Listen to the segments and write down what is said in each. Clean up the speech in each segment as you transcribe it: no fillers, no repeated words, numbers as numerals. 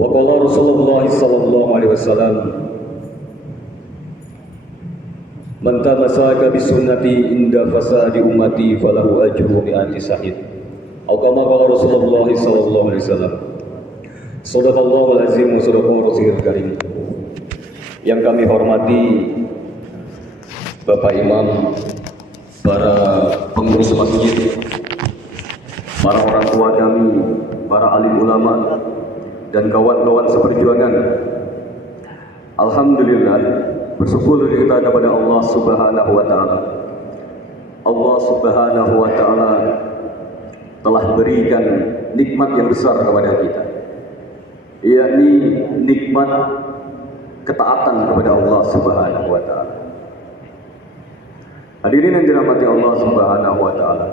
Wa qala Rasulullah sallallahu alaihi wasallam, man tamassaka bi sunnati inda fasadi ummati falahu ajru mi'ati syahid. Atau kama qala Rasulullah sallallahu alaihi wasallam. Shadaqallahul azim wa sadaqallahu rasulul karim. Yang kami hormati Bapak Imam, para pengurus masjid, para orang tua kami, para alim ulama, dan kawan-kawan seperjuangan. Alhamdulillah, bersyukur kita kepada Allah Subhanahu wa taala. Allah Subhanahu wa taala telah berikan nikmat yang besar kepada kita, yakni nikmat ketaatan kepada Allah Subhanahu wa taala. Hadirin yang dirahmati Allah Subhanahu wa taala,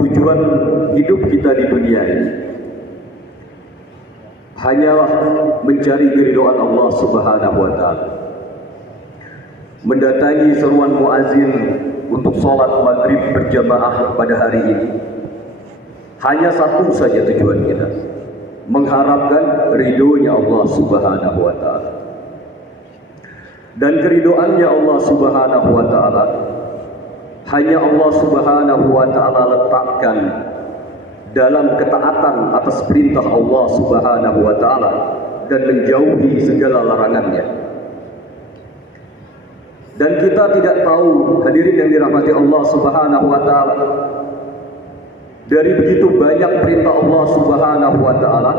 tujuan hidup kita di dunia ini hanyalah mencari keridhaan Allah Subhanahu wa taala. Mendatangi seruan muazin untuk sholat maghrib berjamaah pada hari ini hanya satu saja tujuan kita, mengharapkan ridhonya Allah Subhanahu wa taala. Dan keridhaannya Allah Subhanahu wa taala hanya Allah Subhanahu wa taala letakkan dalam ketaatan atas perintah Allah Subhanahu wa taala dan menjauhi segala larangannya. Dan kita tidak tahu, hadirin yang dirahmati Allah Subhanahu wa taala, dari begitu banyak perintah Allah Subhanahu wa taala,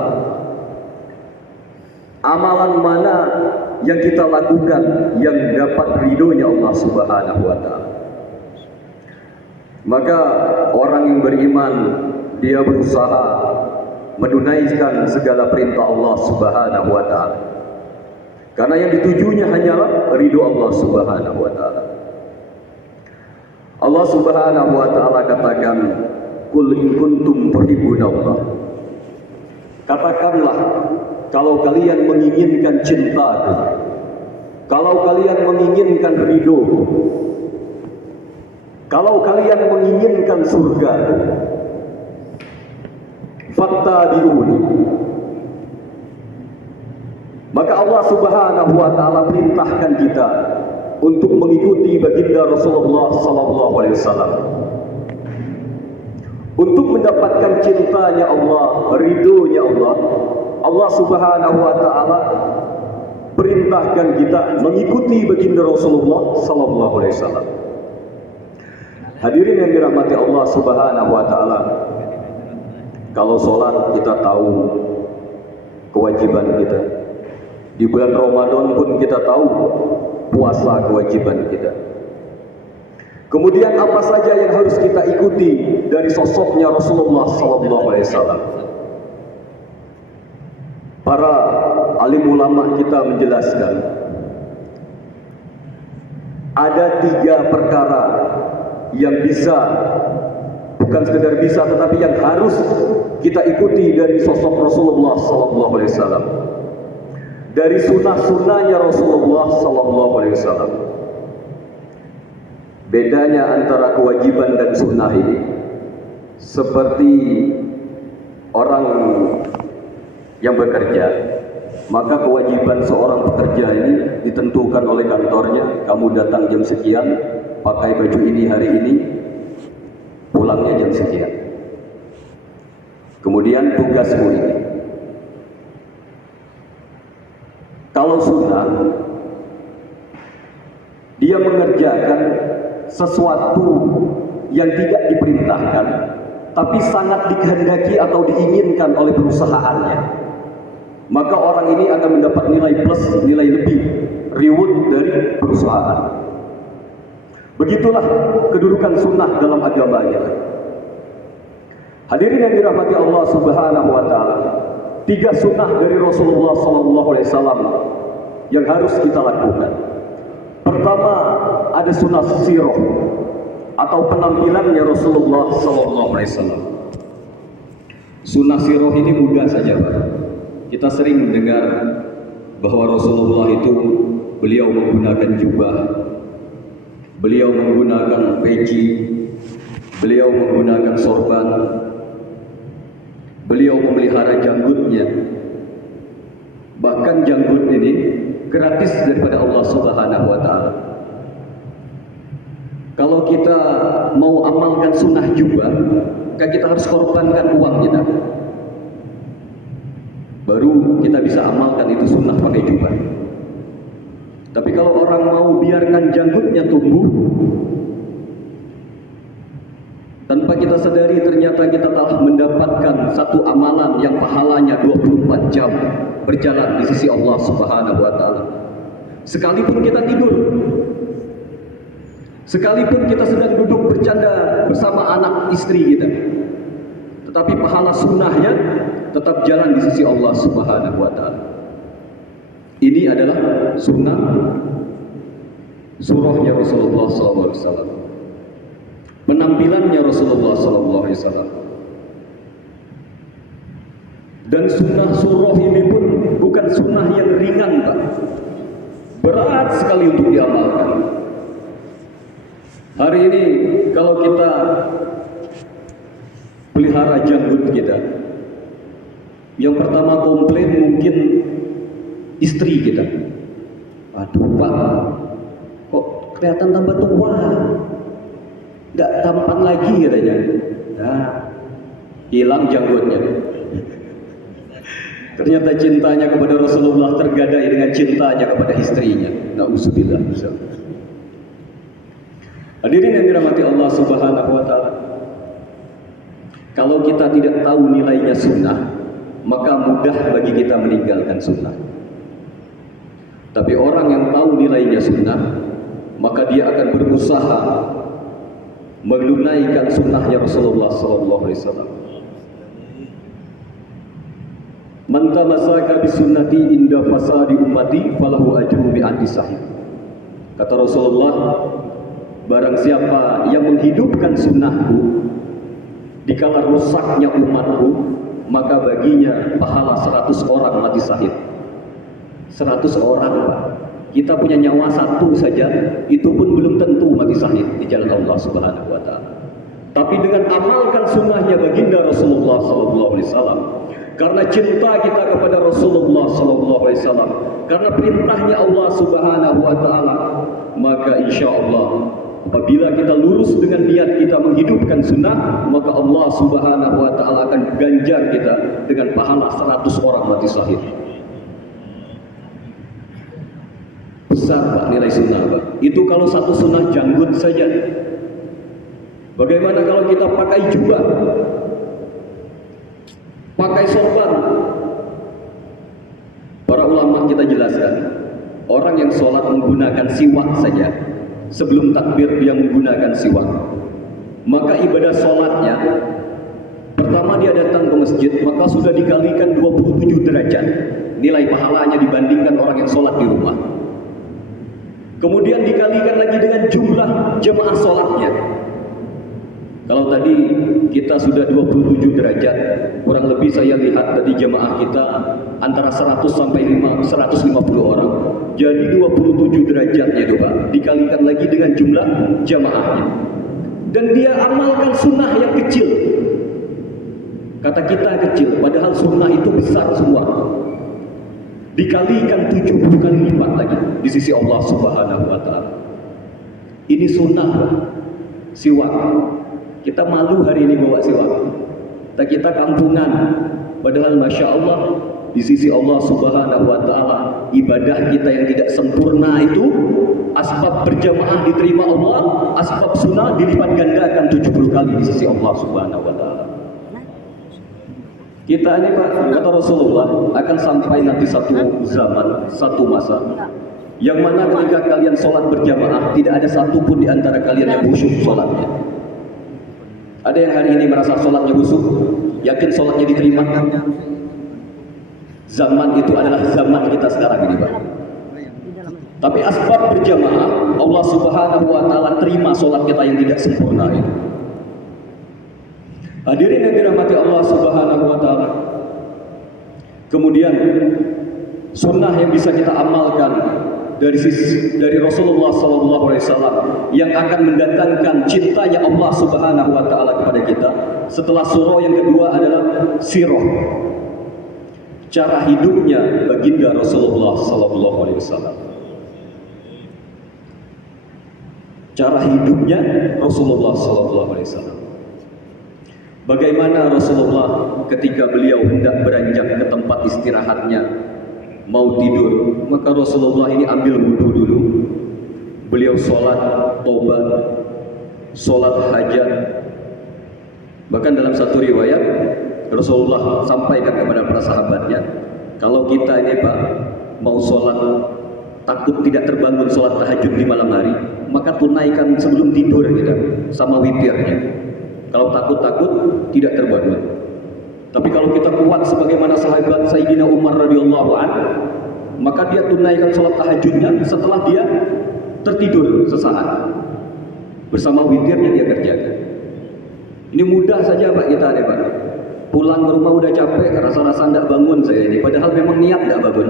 amalan mana yang kita lakukan yang dapat ridhonya Allah Subhanahu wa taala? Maka orang yang beriman, dia berusaha menunaikan segala perintah Allah Subhanahu wa taala, karena yang ditujunya hanyalah ridho Allah Subhanahu wa taala. Allah Subhanahu wa taala katakan, "Qul in kuntum tuhibbunallah." Katakanlah, kalau kalian menginginkan cinta, kalau kalian menginginkan ridho, kalau kalian menginginkan surga, fattabi'uni. Maka Allah Subhanahu wa taala perintahkan kita untuk mengikuti baginda Rasulullah sallallahu alaihi wasallam. Untuk mendapatkan cintanya Allah, ridhonya Allah, Allah Subhanahu wa taala perintahkan kita mengikuti baginda Rasulullah sallallahu alaihi wasallam. Hadirin yang dirahmati Allah Subhanahu wa taala, kalau sholat kita tahu kewajiban kita. Di bulan Ramadan pun kita tahu puasa kewajiban kita. Kemudian apa saja yang harus kita ikuti dari sosoknya Rasulullah sallallahu alaihi wasallam. Para alim ulama kita menjelaskan ada 3 perkara yang bisa, bukan sekedar bisa, tetapi yang harus kita ikuti dari sosok Rasulullah sallallahu alaihi wasallam, dari sunnah-sunnahnya Rasulullah sallallahu alaihi wasallam. Bedanya antara kewajiban dan sunnah ini seperti orang yang bekerja. Maka kewajiban seorang pekerja ini ditentukan oleh kantornya. Kamu datang jam sekian, pakai baju ini hari ini, pulangnya jam sekian. Kemudian tugasmu ini. Kalau sunnah, dia mengerjakan sesuatu yang tidak diperintahkan, tapi sangat dikehendaki atau diinginkan oleh perusahaannya. Maka orang ini akan mendapat nilai plus, nilai lebih, reward dari perusahaan. Begitulah kedudukan sunnah dalam agamanya. Hadirin yang dirahmati Allah Subhanahu wa taala, 3 sunnah dari Rasulullah sallallahu alaihi wasallam yang harus kita lakukan. Pertama, ada sunnah sirah atau penampilannya Rasulullah sallallahu alaihi wasallam. Sunnah sirah ini mudah saja, Pak. Kita sering mendengar bahwa Rasulullah itu beliau menggunakan jubah, beliau menggunakan peci, beliau menggunakan sorban. Beliau memelihara janggutnya. Bahkan janggut ini gratis daripada Allah Subhanahu wa taala. Kalau kita mau amalkan sunnah juga, kan kita harus korbankan uang kita. Baru kita bisa amalkan itu sunnah pakai jubah. Tapi kalau orang mau biarkan janggutnya tumbuh, tanpa kita sadari ternyata kita telah mendapatkan satu amalan yang pahalanya 24 jam berjalan di sisi Allah Subhanahu wa taala. Sekalipun kita tidur, sekalipun kita sedang duduk bercanda bersama anak istri kita, tetapi pahala sunnahnya tetap jalan di sisi Allah Subhanahu wa taala. Ini adalah sunnah surahnya Rasulullah SAW, penampilannya Rasulullah SAW. Dan sunnah surah ini pun bukan sunnah yang ringan, Pak. Berat sekali untuk diamalkan. Hari ini kalau kita pelihara janggut kita, yang pertama komplain mungkin istri kita. Aduh Pak, kok kelihatan tambah tua, nggak tampan lagi katanya. Nah, hilang janggutnya. Ternyata cintanya kepada Rasulullah tergadai dengan cintanya kepada istrinya. Na'udzubillah. Hadirin yang dirahmati Allah Subhanahu wa taala. Kalau kita tidak tahu nilainya sunnah, maka mudah bagi kita meninggalkan sunnah. Tapi orang yang tahu nilainya sunnah, maka dia akan berusaha menunaikan sunnahnya Rasulullah SAW. Man tamassaka bi sunnati inda fasadi ummati falahu ajru bi anti sahih. Kata Rasulullah, barang siapa yang menghidupkan sunnahku dikala rusaknya umatku, maka baginya pahala 100 orang mati syahid. 100 orang, Pak. Kita punya nyawa satu saja, itu pun belum tentu mati syahid di jalan Allah Subhanahu wa taala. Tapi dengan amalkan sunnahnya baginda Rasulullah SAW, karena cinta kita kepada Rasulullah SAW, karena perintahnya Allah Subhanahu wa taala, maka insya Allah apabila kita lurus dengan niat kita menghidupkan sunnah, maka Allah Subhanahu wa taala akan ganjar kita dengan pahala 100 orang mati syahid. Besar Pak nilai sunnah, Pak. Itu kalau satu sunnah janggut saja. Bagaimana kalau kita pakai jubah, pakai sorban? Para ulama kita jelaskan, orang yang sholat menggunakan siwak saja, sebelum takbir dia menggunakan siwak, maka ibadah sholatnya, pertama dia datang ke masjid, maka sudah dikalikan 27 derajat nilai pahalanya dibandingkan orang yang sholat di rumah. Kemudian dikalikan lagi dengan jumlah jemaah sholatnya. Kalau tadi kita sudah 27 derajat, kurang lebih saya lihat tadi jemaah kita antara 100 sampai 150 orang. Jadi 27 derajatnya itu Pak, dikalikan lagi dengan jumlah jemaahnya. Dan dia amalkan sunnah yang kecil. Kata kita kecil, padahal sunnah itu besar semua. Dikalikan 70 kali lipat lagi di sisi Allah Subhanahu wa taala. Ini sunnah, siwak. Kita malu hari ini bawa siwak. Kita kampungan, padahal masya Allah di sisi Allah Subhanahu wa taala ibadah kita yang tidak sempurna itu, asbab berjamaah diterima Allah, asbab sunnah dilipat gandakan 70 kali di sisi Allah Subhanahu wa taala. Kita ini Pak, kata Rasulullah, akan sampai nanti satu zaman, satu masa, yang mana ketika kalian sholat berjamaah, tidak ada satupun di antara kalian yang khusyuk sholatnya. Ada yang hari ini merasa sholatnya khusyuk, yakin sholatnya diterima. Zaman itu adalah zaman kita sekarang ini Pak. Tapi asbab berjamaah, Allah Subhanahu wa taala terima sholat kita yang tidak sempurna itu. Hadirin yang dirahmati Allah Subhanahu wa taala. Kemudian sunnah yang bisa kita amalkan dari Rasulullah SAW yang akan mendatangkan cintanya Allah Subhanahu wa taala kepada kita. Setelah surah yang kedua adalah sirah, cara hidupnya baginda Rasulullah SAW. Cara hidupnya Rasulullah SAW. Bagaimana Rasulullah ketika beliau hendak beranjak ke tempat istirahatnya, mau tidur, maka Rasulullah ini ambil wudhu dulu. Beliau sholat taubat, sholat hajat. Bahkan dalam satu riwayat Rasulullah sampaikan kepada para sahabatnya, kalau kita ini Pak mau sholat takut tidak terbangun sholat tahajud di malam hari, maka tunaikan sebelum tidur kita sama witirnya. Kalau takut-takut tidak terbangun. Tapi kalau kita kuat sebagaimana sahabat Sayyidina Umar radhiyallahu anhu, maka dia tunaikan sholat tahajudnya setelah dia tertidur sesaat. Bersama witirnya dia kerjakan. Ini mudah saja Pak kita nih Pak. Pulang ke rumah udah capek, rasa-rasa tidak bangun saya ini. Padahal memang niat tidak bangun.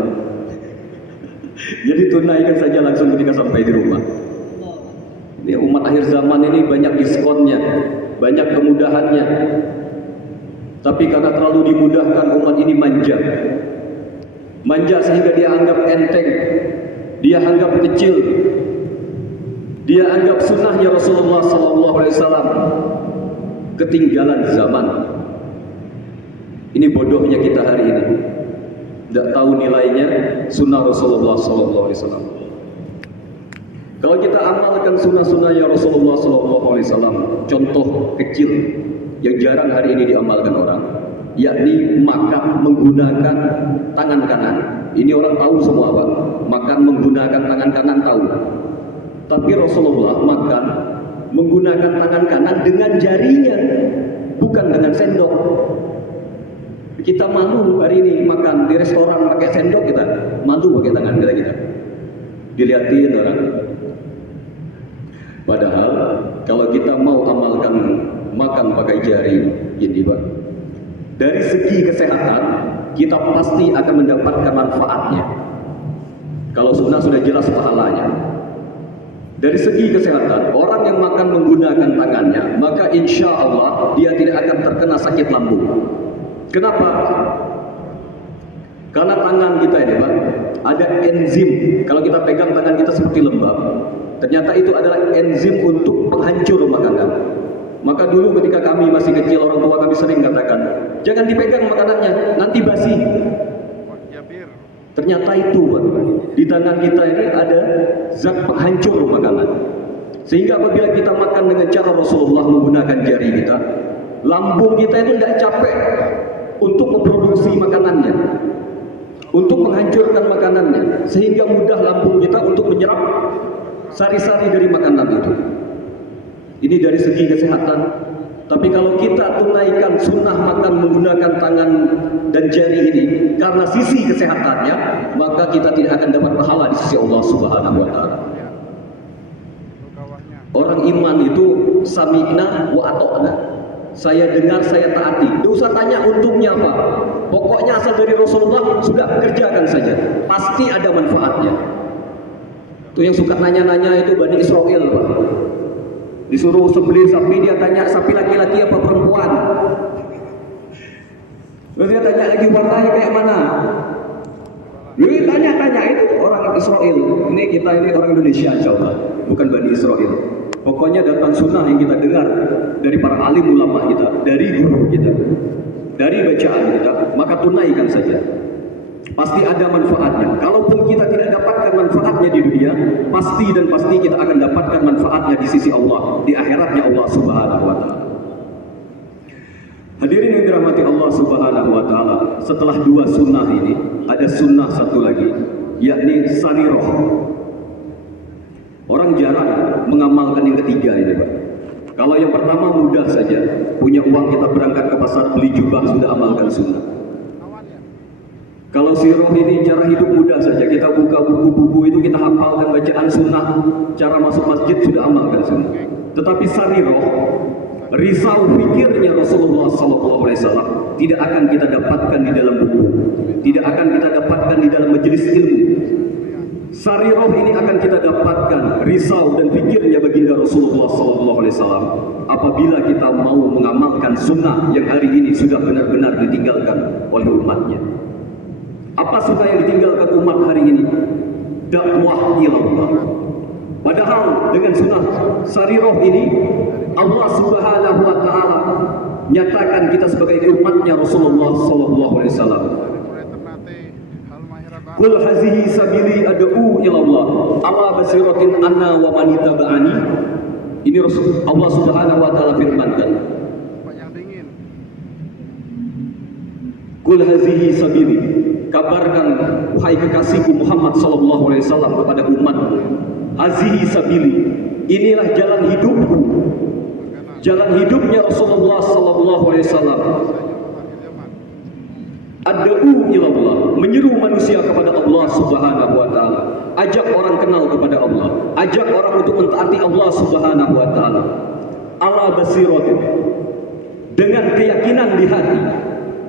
Jadi tunaikan saja langsung ketika sampai di rumah. Ini umat akhir zaman ini banyak diskonnya, banyak kemudahannya. Tapi karena terlalu dimudahkan, umat ini manja. Manja sehingga dia anggap enteng, dia anggap kecil, dia anggap sunnahnya Rasulullah SAW ketinggalan zaman. Ini bodohnya kita hari ini, tidak tahu nilainya sunnah Rasulullah SAW. Kalau kita amalkan sunnah-sunnahnya Rasulullah SAW, contoh kecil yang jarang hari ini diamalkan orang, yakni makan menggunakan tangan kanan. Ini orang tahu semua Pak, makan menggunakan tangan kanan tahu. Tapi Rasulullah makan menggunakan tangan kanan dengan jarinya, bukan dengan sendok. Kita malu hari ini makan di restoran pakai sendok, kita malu pakai tangan kita. Dilihatin orang. Padahal kalau kita mau amalkan makan pakai jari, ini Pak, dari segi kesehatan kita pasti akan mendapatkan manfaatnya. Kalau sunnah sudah jelas pahalanya. Dari segi kesehatan, orang yang makan menggunakan tangannya, maka insya Allah dia tidak akan terkena sakit lambung. Kenapa? Karena tangan kita ini Pak, ada enzim. Kalau kita pegang tangan kita seperti lembab, ternyata itu adalah enzim untuk penghancur makanan. Maka dulu ketika kami masih kecil, orang tua kami sering katakan, jangan dipegang makanannya, nanti basi. Ternyata itu Pak, di tangan kita ini ada zat penghancur makanan. Sehingga apabila kita makan dengan cara Rasulullah menggunakan jari kita, lambung kita itu tidak capek untuk memproduksi makanannya, untuk menghancurkan makanannya, sehingga mudah lambung kita untuk menyerap sari-sari dari makanan itu. Ini dari segi kesehatan. Tapi kalau kita tunaikan sunnah makan menggunakan tangan dan jari ini karena sisi kesehatannya, maka kita tidak akan dapat pahala di sisi Allah Subhanahu wa taala. Orang iman itu sami'na wa ata'na. Saya dengar, saya taati. Tidak usah tanya untungnya apa. Pokoknya asal dari Rasulullah sudah kerjakan saja. Pasti ada manfaatnya. Itu yang suka nanya-nanya itu Bani Israel Pak. Disuruh sembelih sapi, dia tanya sapi laki-laki apa perempuan. Terus dia tanya lagi warnanya kayak mana. Dia tanya-tanya, itu orang Israel. Ini kita ini orang Indonesia insyaallah, bukan Bani Israel. Pokoknya datang sunnah yang kita dengar dari para alim ulama kita, dari guru kita, dari bacaan kita, maka tunaikan saja. Pasti ada manfaatnya. Kalaupun kita tidak dapatkan manfaatnya di dunia, pasti dan pasti kita akan dapatkan manfaatnya di sisi Allah, di akhiratnya Allah Subhanahu wa taala. Hadirin yang dirahmati Allah Subhanahu wa taala, setelah dua sunnah ini, ada sunnah satu lagi, yakni sarirah. Orang jarang mengamalkan yang ketiga ini Pak. Kalau yang pertama mudah saja, punya uang kita berangkat ke pasar beli jubah, sudah amalkan sunnah. Kalau sirah ini cara hidup mudah saja, kita buka buku-buku itu kita hafalkan bacaan sunnah, cara masuk masjid sudah amalkan sunnah. Tetapi sarirah, risau fikirnya Rasulullah SAW tidak akan kita dapatkan di dalam buku, tidak akan kita dapatkan di dalam majelis ilmu. Sarirah ini akan kita dapatkan risau dan pikirnya baginda Rasulullah SAW apabila kita mau mengamalkan sunnah yang hari ini sudah benar-benar ditinggalkan oleh umatnya. Apa sunnah yang ditinggalkan umat hari ini? Dakwah ilallah. Padahal dengan sunnah sarirah ini Allah Subhanahu wa taala nyatakan kita sebagai umatnya Rasulullah SAW. Qul hazihi sabili ad'u ila Allah ala basiratin anna wa man ittaba'ani. Ini Rasul Allah Subhanahu wa taala firmankan. Qul hazihi sabili, kabarkan wahai kekasihku Muhammad sallallahu alaihi wasallam kepada umat, hazihi sabili, inilah jalan hidupku. Jalan hidupnya Rasulullah sallallahu alaihi wasallam. Ad'u ilallah, menyeru manusia kepada Allah Subhanahu wa taala, ajak orang kenal kepada Allah, ajak orang untuk mentaati Allah Subhanahu wa taala. Ala basiratin, dengan keyakinan di hati.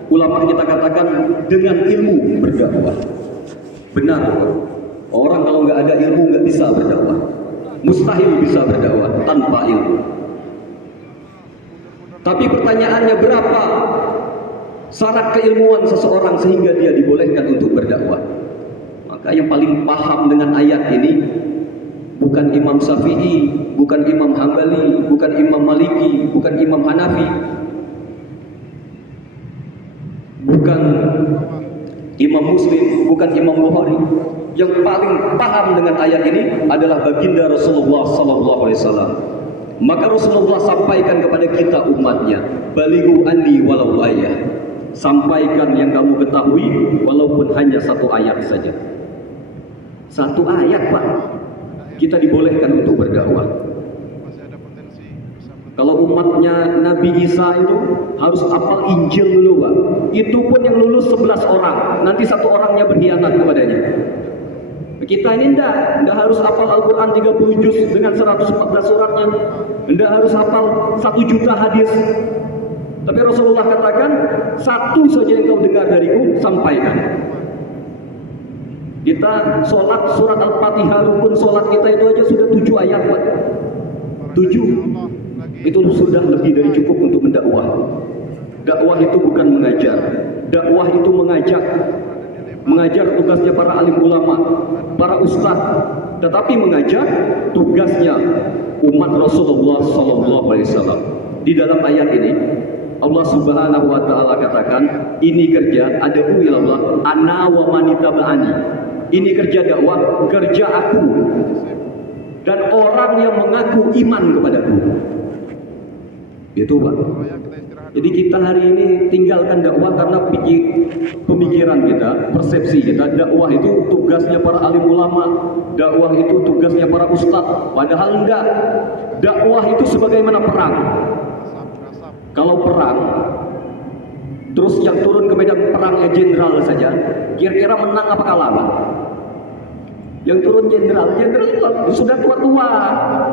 Ulama kita katakan dengan ilmu berdakwah. Benar, orang kalau nggak ada ilmu nggak bisa berdakwah. Mustahil bisa berdakwah tanpa ilmu. Tapi pertanyaannya, berapa syarat keilmuan seseorang sehingga dia dibolehkan untuk berdakwah? Maka yang paling paham dengan ayat ini bukan Imam Syafi'i, bukan Imam Hambali, bukan Imam Maliki, bukan Imam Hanafi, bukan Imam Muslim, bukan Imam Bukhari. Yang paling paham dengan ayat ini adalah baginda Rasulullah SAW. Maka Rasulullah sampaikan kepada kita umatnya, balighu anni walau ayat, sampaikan yang kamu ketahui walaupun hanya satu ayat saja. Satu ayat, Pak, kita dibolehkan untuk berdakwah. Kalau umatnya Nabi Isa itu harus hafal Injil dulu, Pak. Itu pun yang lulus 11 orang, nanti satu orangnya berkhianat kepadanya. Kita ini enggak harus hafal Al-Quran 30 juz dengan 114 suratnya, enggak harus hafal 1 juta hadis. Tapi Rasulullah katakan, satu saja yang kau dengar dariku, sampaikan. Kita sholat surat Al-Fatihah, rukun sholat kita itu aja sudah 7 ayat, Pak. 7. Itu sudah lebih dari cukup untuk mendakwah. Dakwah itu bukan mengajar. Dakwah itu mengajak. Mengajar tugasnya para alim ulama, para ustaz, tetapi mengajak tugasnya umat Rasulullah SAW. Di dalam ayat ini Allah Subhanahu wa taala katakan, ini kerja ad'u ilallah ana wa man ittaba'ani. Ini kerja dakwah, kerja aku dan orang yang mengaku iman kepadaku. Itu, Pak. Jadi kita hari ini tinggalkan dakwah karena pemikiran kita, persepsi kita, dakwah itu tugasnya para alim ulama, dakwah itu tugasnya para ustadz. Padahal enggak. Dakwah itu sebagaimana perang. Kalau perang, terus yang turun ke medan perangnya jenderal saja, kira-kira menang apa kalah, Pak? Yang turun jenderal sudah tua-tua.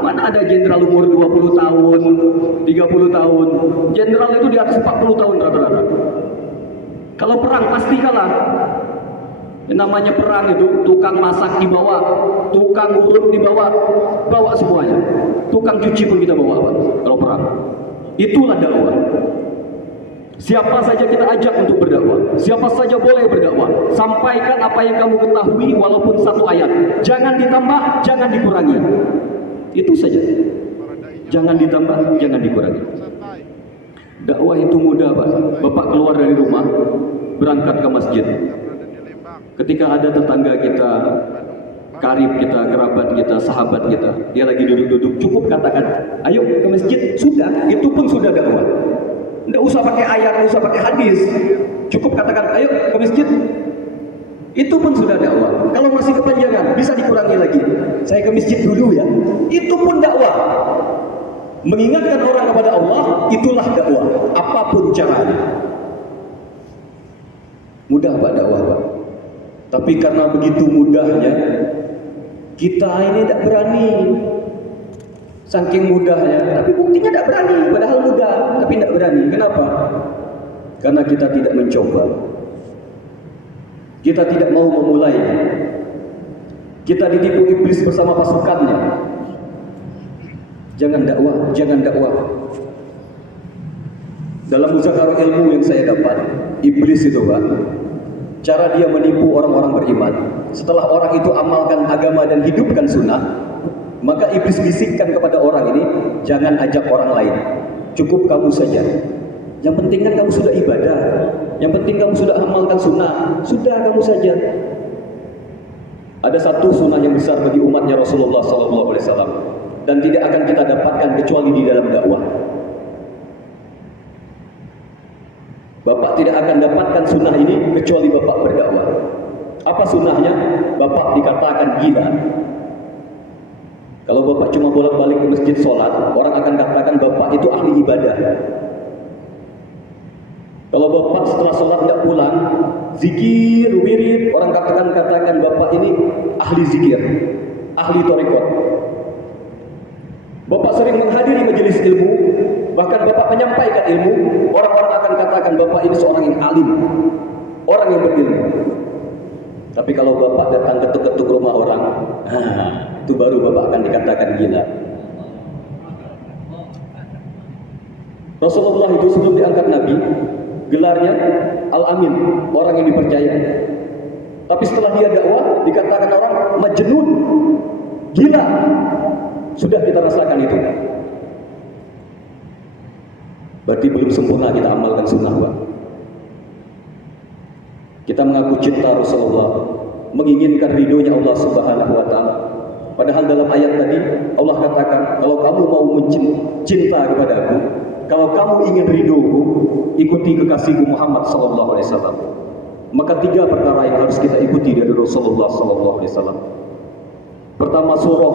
Mana ada jenderal umur 20 tahun, 30 tahun. Jenderal itu di atas 40 tahun rata-rata. Kalau perang pasti kalah. Yang namanya perang itu tukang masak dibawa, tukang urut dibawa, bawa semuanya. Tukang cuci pun kita bawa, Pak, kalau perang. Itulah dakwah. Siapa saja kita ajak untuk berdakwah, siapa saja boleh berdakwah. Sampaikan apa yang kamu ketahui walaupun satu ayat. Jangan ditambah, jangan dikurangi. Itu saja. Jangan ditambah, jangan dikurangi. Dakwah itu mudah, Pak. Bapak keluar dari rumah, berangkat ke masjid. Ketika ada tetangga kita, karib kita, kerabat kita, sahabat kita, dia lagi duduk-duduk, cukup katakan, ayo ke masjid, sudah. Itu pun sudah dakwah. Tidak usah pakai ayat, tidak usah pakai hadis. Cukup katakan, ayo ke masjid. Itu pun sudah dakwah. Kalau masih kepanjangan, bisa dikurangi lagi. Saya ke masjid dulu ya. Itu pun dakwah. Mengingatkan orang kepada Allah, itulah dakwah. Apapun caranya. Mudah, Pak, dakwah, Pak. Tapi karena begitu mudahnya, kita ini tidak berani. Saking mudahnya, tapi buktinya tidak berani. Padahal mudah, tapi tidak berani. Kenapa? Karena kita tidak mencoba. Kita tidak mau memulai. Kita ditipu iblis bersama pasukannya. Jangan dakwah, jangan dakwah. Dalam muzakarah ilmu yang saya dapat, iblis itu Pak, cara dia menipu orang-orang beriman. Setelah orang itu amalkan agama dan hidupkan sunnah, maka iblis bisikkan kepada orang ini, jangan ajak orang lain, cukup kamu saja. Yang penting kan kamu sudah ibadah, yang penting kamu sudah amalkan sunnah, sudah kamu saja. Ada satu sunnah yang besar bagi umatnya Rasulullah SAW, dan tidak akan kita dapatkan kecuali di dalam dakwah. Bapak tidak akan dapatkan sunnah ini kecuali Bapak berdakwah. Apa sunnahnya? Bapak dikatakan gila. Kalau Bapak cuma bolak-balik ke masjid sholat, orang akan katakan Bapak itu ahli ibadah. Kalau Bapak setelah sholat tidak pulang, zikir, wirid, orang katakan Bapak ini ahli zikir, ahli thariqat. Bapak sering menghadiri majelis ilmu, bahkan Bapak menyampaikan ilmu, orang-orang akan katakan Bapak ini seorang yang alim, orang yang berilmu. Tapi kalau Bapak datang ketuk-ketuk rumah orang, itu baru Bapak akan dikatakan gila. Rasulullah itu sebelum diangkat Nabi, gelarnya Al-Amin, orang yang dipercaya. Tapi setelah dia dakwah, dikatakan orang majnun, gila. Sudah kita rasakan itu. Berarti belum sempurna kita amalkan sunnah, Pak. Kita mengaku cinta Rasulullah, menginginkan ridhonya Allah Subhanahu wa Ta'ala. Padahal dalam ayat tadi Allah katakan, kalau kamu mau cinta kepada aku, kalau kamu ingin ridhoku, ikuti kekasihku Muhammad sallallahu alaihi wasallam. Maka 3 perkara yang harus kita ikuti dari Rasulullah sallallahu alaihi wasallam. Pertama, surah,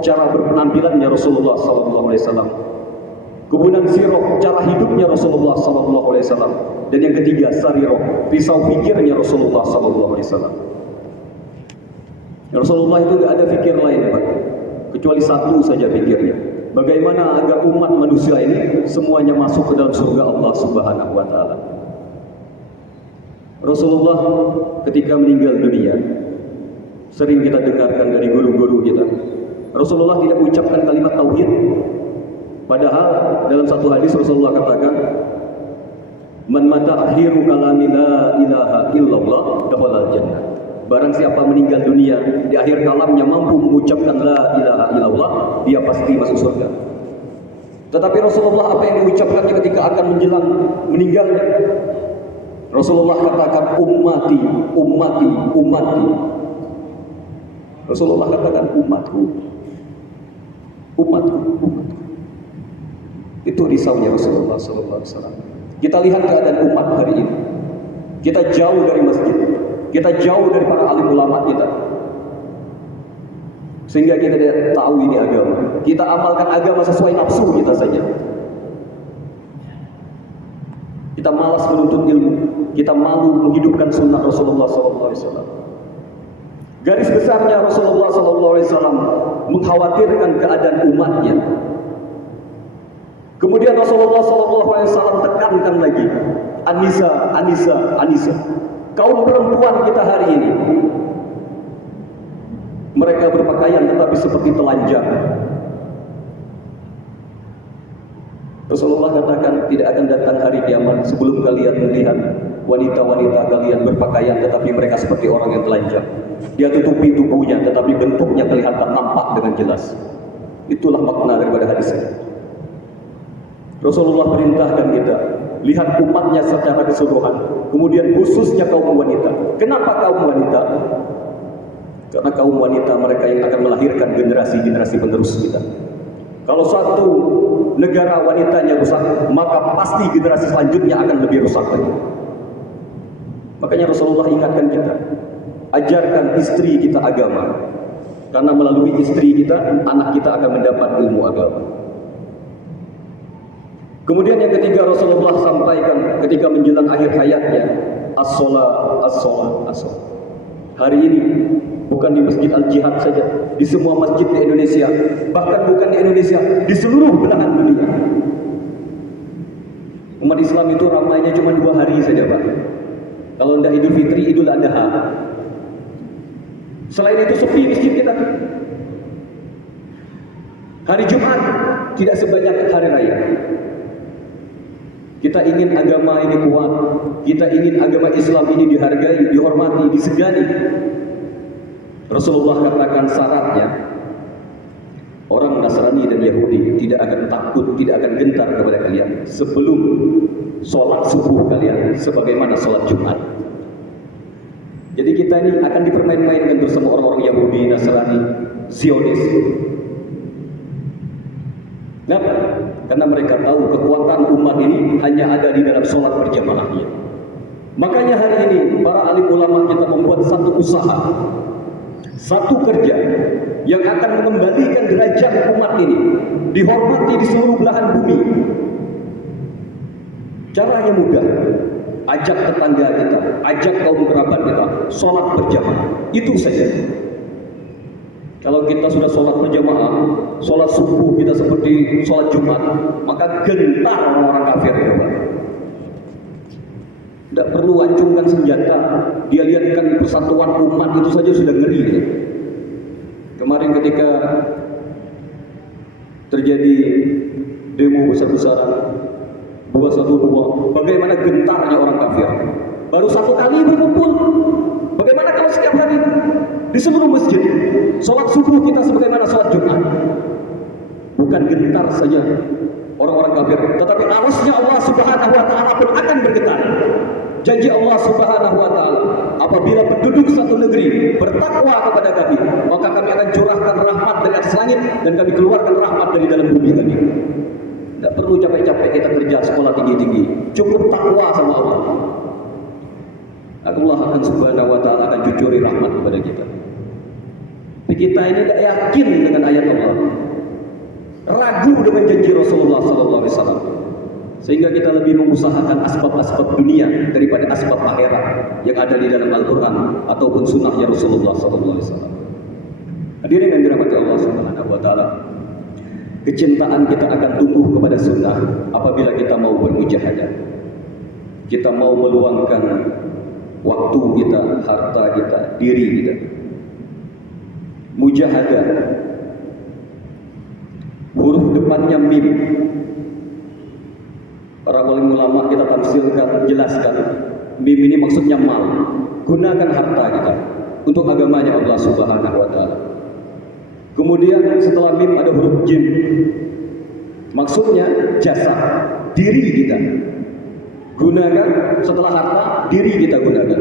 cara berpenampilannya Rasulullah sallallahu alaihi wasallam. Kemudian sirah, cara hidupnya Rasulullah sallallahu alaihi wasallam. Dan yang ketiga, sarirah, pisau pikirnya Rasulullah sallallahu alaihi wasallam. Rasulullah itu tidak ada fikir lain, Pak, kecuali satu saja pikirnya. Bagaimana agar umat manusia ini semuanya masuk ke dalam surga Allah Subhanahu wa Ta'ala. Rasulullah ketika meninggal dunia, sering kita dengarkan dari guru-guru kita, Rasulullah tidak mengucapkan kalimat tauhid. Padahal dalam satu hadis Rasulullah katakan, man mata akhiru kalami la ilaha illallah dakhalal jannah. Barang siapa meninggal dunia, di akhir kalamnya mampu mengucapkan la ilaha illallah, dia pasti masuk surga. Tetapi Rasulullah apa yang mengucapkannya ketika akan menjelang meninggalnya? Rasulullah katakan ummati, ummati, ummati. Rasulullah katakan umatku, umatku, umatku. Itu risaunya Rasulullah SAW. Kita lihat keadaan umat hari ini. Kita jauh dari masjid, kita jauh dari para alim ulama kita, sehingga kita tidak tahu ini agama. Kita amalkan agama sesuai nafsu kita saja. Kita malas menuntut ilmu, kita malu menghidupkan sunnah Rasulullah SAW. Garis besarnya Rasulullah SAW mengkhawatirkan keadaan umatnya. Kemudian Rasulullah SAW tekankan lagi, Anisa, Anisa, Anisa. Kaum perempuan kita hari ini, mereka berpakaian tetapi seperti telanjang. Rasulullah katakan tidak akan datang hari kiamat sebelum kalian melihat wanita-wanita kalian berpakaian tetapi mereka seperti orang yang telanjang. Dia tutupi tubuhnya tetapi bentuknya kelihatan nampak dengan jelas. Itulah makna daripada hadis ini. Rasulullah perintahkan kita lihat umatnya secara keseluruhan, kemudian khususnya kaum wanita. Kenapa kaum wanita? Karena kaum wanita mereka yang akan melahirkan generasi-generasi penerus kita. Kalau satu negara wanitanya rusak, maka pasti generasi selanjutnya akan lebih rusak lagi. Makanya Rasulullah ingatkan kita, ajarkan istri kita agama, karena melalui istri kita, anak kita akan mendapat ilmu agama. Kemudian yang ketiga Rasulullah sampaikan ketika menjelang akhir hayatnya, as-sholat, as-sholat, as-sholat. Hari ini bukan di Masjid Al-Jihad saja, di semua masjid di Indonesia, bahkan bukan di Indonesia, di seluruh belahan dunia. Umat Islam itu ramainya cuma 2 hari saja, Pak. Kalau tidak Idul Fitri, Idul Adha. Selain itu sepi masjid kita. Hari Jumat tidak sebanyak hari raya. Kita ingin agama ini kuat, kita ingin agama Islam ini dihargai, dihormati, disegani. Rasulullah katakan syaratnya, orang Nasrani dan Yahudi tidak akan takut, tidak akan gentar kepada kalian sebelum sholat subuh kalian, sebagaimana sholat Jumat. Jadi kita ini akan dipermain-mainkan bersama orang-orang Yahudi, Nasrani, Zionis. Kenapa? Karena mereka tahu kekuatan umat ini hanya ada di dalam sholat berjamaahnya. Makanya hari ini para alim ulama kita membuat satu usaha, satu kerja yang akan mengembalikan derajat umat ini dihormati di seluruh belahan bumi. Caranya mudah, ajak tetangga kita, ajak kaum kerabat kita sholat berjamaah, itu saja. Kalau kita sudah sholat berjamaah, sholat subuh kita seperti sholat Jumat, maka gentar orang-orang kafir itu, Pak. Tidak perlu acungkan senjata, dia lihatkan persatuan umat itu saja sudah ngeri. Kemarin ketika terjadi demo besar-besaran 212, bagaimana gentarnya orang kafir. Baru satu kali berkumpul, bagaimana kalau setiap hari di seluruh masjid sholat subuh kita sebagaimana sholat Jumat? Bukan gentar saja orang-orang kafir, tetapi arusnya Allah Subhanahu wa Ta'ala pun akan bergetar. Janji Allah Subhanahu wa Ta'ala, apabila penduduk satu negeri bertakwa kepada kami, maka kami akan curahkan rahmat dari atas langit dan kami keluarkan rahmat dari dalam bumi kami. Tidak perlu capek-capek kita kerja sekolah tinggi-tinggi, cukup takwa sama Allah. Allah akan Subhanahu wa Ta'ala akan cucuri rahmat kepada kita. Tapi kita ini tidak yakin dengan ayat Allah, ragu dengan janji Rasulullah SAW, sehingga kita lebih mengusahakan asbab-asbab dunia daripada asbab akhirat yang ada di dalam Al-Quran ataupun sunnahnya Rasulullah SAW. Hadirin yang dirahmati Allah Subhanahu wa Ta'ala, kecintaan kita akan tumbuh kepada sunnah apabila kita mau bermujahadah, kita mau meluangkan waktu kita, harta kita, diri kita. Mujahadah, huruf depannya mim. Para ulama kita tafsirkan, jelaskan, mim ini maksudnya mal. Gunakan harta kita untuk agamanya Allah Subhanahu wa Ta'ala. Kemudian setelah mim ada huruf jim, maksudnya jasa, diri kita. Gunakan setelah harta, diri kita gunakan.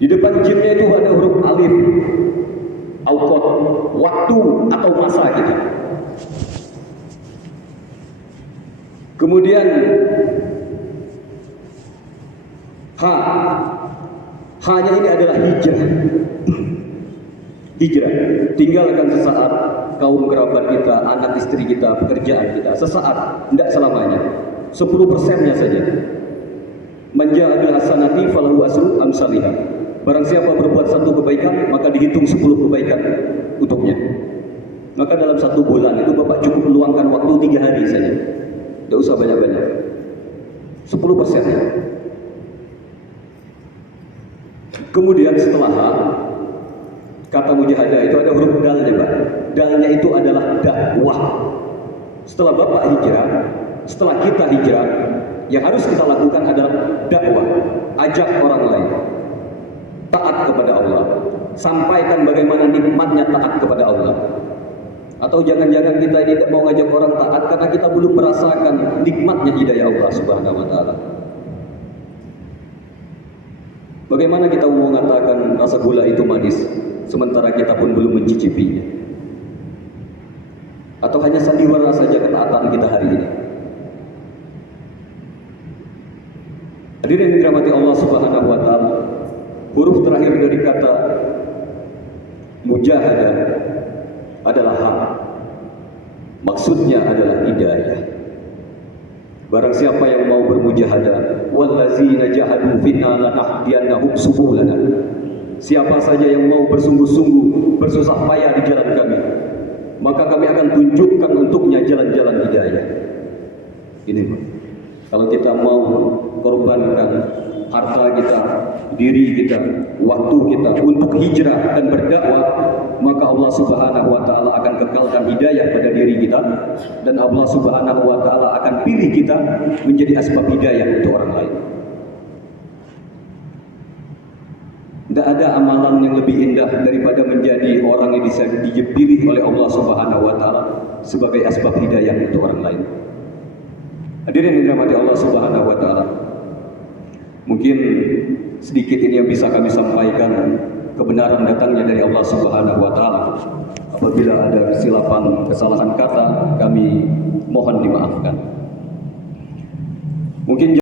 Di depan jimnya itu ada huruf alif, awqat, waktu atau masa kita. Kemudian hanya ini adalah hijrah. Hijrah, tinggalkan sesaat kaum kerabat kita, anak istri kita, pekerjaan kita, sesaat, tidak selamanya. 10%-nya saja. Man jaa bil hasanati falahu asru amsalihah. Barang siapa berbuat satu kebaikan, maka dihitung 10 kebaikan untuknya. Maka dalam satu bulan itu Bapak cukup meluangkan waktu 3 hari saja. Tidak usah banyak-banyak. 10%-nya. Kemudian setelah kata mujahadah itu ada huruf dalnya, Pak. Dalnya itu adalah dakwah. Setelah Bapak hijrah, setelah kita hijrah, yang harus kita lakukan adalah dakwah. Ajak orang lain taat kepada Allah, sampaikan bagaimana nikmatnya taat kepada Allah. Atau jangan-jangan kita ini tidak mau ngajak orang taat karena kita belum merasakan nikmatnya hidayah Allah Subhanahu wa Ta'ala. Bagaimana kita mau mengatakan rasa gula itu manis sementara kita pun belum mencicipinya? Atau hanya sandiwara saja ketaatan kita hari ini? Hadirin yang dirahmati Allah Subhanahu wa Ta'ala, huruf terakhir dari kata mujahadah adalah hak. Maksudnya adalah hidayah. Barang siapa yang mau bermujahadah, wallazina jahadu finna lanahdiyannahum subulana. Siapa saja yang mau bersungguh-sungguh, bersusah payah di jalan kami, maka kami akan tunjukkan untuknya jalan-jalan hidayah. Ini Pak. Kalau kita mau korbankan harta kita, diri kita, waktu kita untuk hijrah dan berdakwah, maka Allah Subhanahu wa taala akan kekalkan hidayah pada diri kita, dan Allah Subhanahu wa taala akan pilih kita menjadi asbab hidayah untuk orang lain. Tidak ada amalan yang lebih indah daripada menjadi orang yang bisa dipilih oleh Allah Subhanahu wa taala sebagai asbab hidayah untuk orang lain. Hadirin yang dirahmati Allah Subhanahu wa taala. Mungkin sedikit ini yang bisa kami sampaikan. Kebenaran datangnya dari Allah Subhanahu wa taala. Apabila ada kesilapan, kesalahan kata, kami mohon dimaafkan. Mungkin